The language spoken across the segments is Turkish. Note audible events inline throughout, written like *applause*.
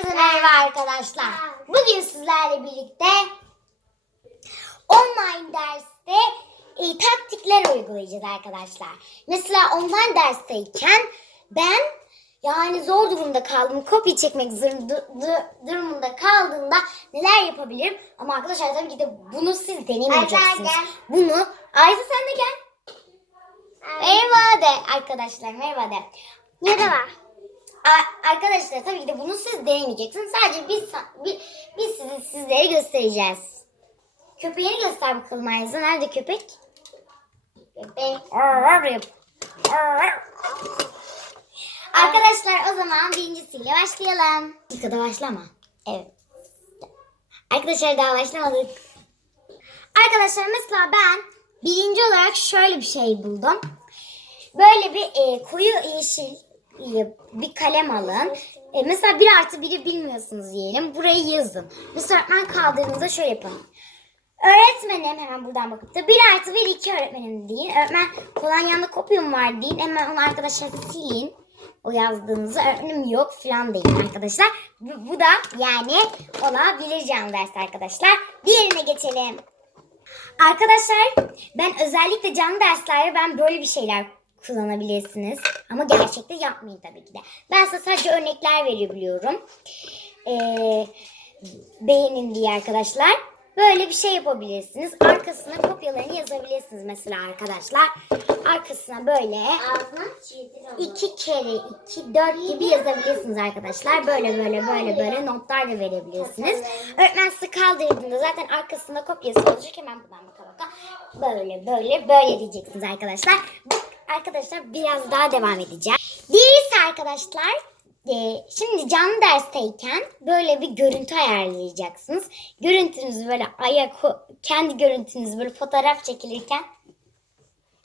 Herkese merhaba arkadaşlar. Bugün sizlerle birlikte online derste e, taktikler uygulayacağız arkadaşlar. Mesela online dersteyken ben yani zor durumda kaldım. Kopya çekmek dur- dur- dur- durumunda kaldığımda neler yapabilirim? Ama arkadaşlar tabii ki de bunu siz gel. Bunu Ayşe sen de gel. Merhaba de arkadaşlar merhaba de. Merhaba. A- Arkadaşlar tabii ki de bunu siz denemeyeceksiniz. Sadece biz bi- biz size sizlere göstereceğiz. Köpeğini göster bakalım Ayza. Nerede köpek? Köpek. Arkadaşlar o zaman birincisiyle başlayalım. Dakikada başlama. Evet. Arkadaşlar daha başlamadık. Arkadaşlar mesela ben birinci olarak şöyle bir şey buldum. Böyle bir e, koyu yeşil bir kalem alın. E, mesela bir artı biri bilmiyorsunuz diyelim. Burayı yazın. Mesela öğretmen kaldırdığınızda şöyle yapın. Öğretmenim hemen buradan bakıp da bir artı bir iki öğretmenim deyin. Öğretmen falan yanında kopyam var deyin. Hemen onu arkadaşlar silin. O yazdığınızı öğretmenim yok falan deyin arkadaşlar. Bu, bu da yani olabilir canlı ders arkadaşlar. Diğerine geçelim. Arkadaşlar ben özellikle canlı derslerde ben böyle bir şeyler kullanabilirsiniz. Ama gerçekte yapmayın tabii ki de. Ben size sadece örnekler verebiliyorum. Ee, beğenin diye arkadaşlar. Böyle bir şey yapabilirsiniz. Arkasına kopyalarını yazabilirsiniz mesela arkadaşlar. Arkasına böyle iki kere iki dört gibi yazabilirsiniz arkadaşlar. Böyle böyle böyle böyle notlar da verebilirsiniz. Öğretmen sizi kaldırdığında zaten arkasında kopyası olacak. Hemen buradan baka baka böyle böyle böyle diyeceksiniz arkadaşlar. Bu arkadaşlar biraz daha devam edeceğim. Diğeri ise arkadaşlar e, şimdi canlı dersteyken böyle bir görüntü ayarlayacaksınız. Görüntünüzü böyle ayak kendi görüntünüzü böyle fotoğraf çekilirken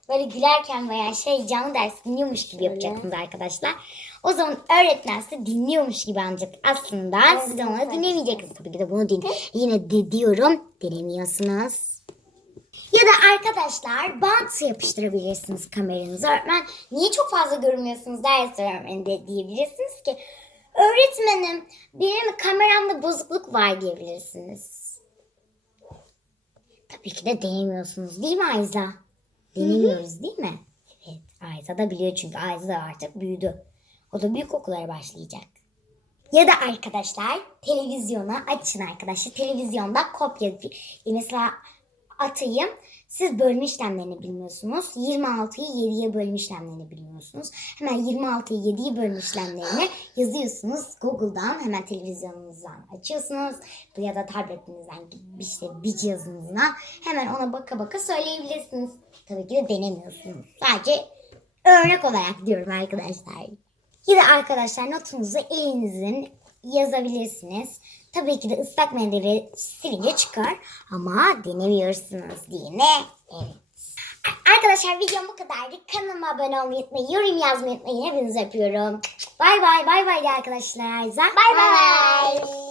böyle gülerken veya şey canlı ders dinliyormuş gibi yapacaksınız arkadaşlar. O zaman öğretmen size dinliyormuş gibi anlayacak. Aslında siz de onu dinlemeyeceksiniz. Tabii ki de bunu din yine de diyorum dinlemiyorsunuz. Ya da arkadaşlar bant yapıştırabilirsiniz kameranıza. Öğretmen niye çok fazla görünmüyorsunuz derse öğretmen de diyebilirsiniz ki. Öğretmenim benim kameramda bozukluk var diyebilirsiniz. Tabii ki de denemiyorsunuz değil mi Ayza? Denemiyoruz değil mi? Evet Ayza da biliyor çünkü Ayza da artık büyüdü. O da büyük okullara başlayacak. Ya da arkadaşlar televizyona açın arkadaşlar. Televizyonda kopya mesela atayım. Siz bölme işlemlerini bilmiyorsunuz. 26'yı 7'ye bölme işlemlerini bilmiyorsunuz. Hemen 26'yı 7'ye bölme işlemlerini *sighs* yazıyorsunuz. Google'dan hemen televizyonunuzdan açıyorsunuz. Ya da tabletinizden işte bir cihazınızdan hemen ona baka baka söyleyebilirsiniz. Tabii ki de denemiyorsunuz. Sadece örnek olarak diyorum arkadaşlar. Ya da arkadaşlar notunuzu elinizin yazabilirsiniz. Tabii ki de ıslak mendili silince çıkar ama denemiyorsunuz diye ne? Evet. Arkadaşlar videom bu kadardı. Kanalıma abone olmayı unutmayın. Yorum yazmayı unutmayın. Hepinizi öpüyorum. Bay bay bay bay arkadaşlar. Bay bay.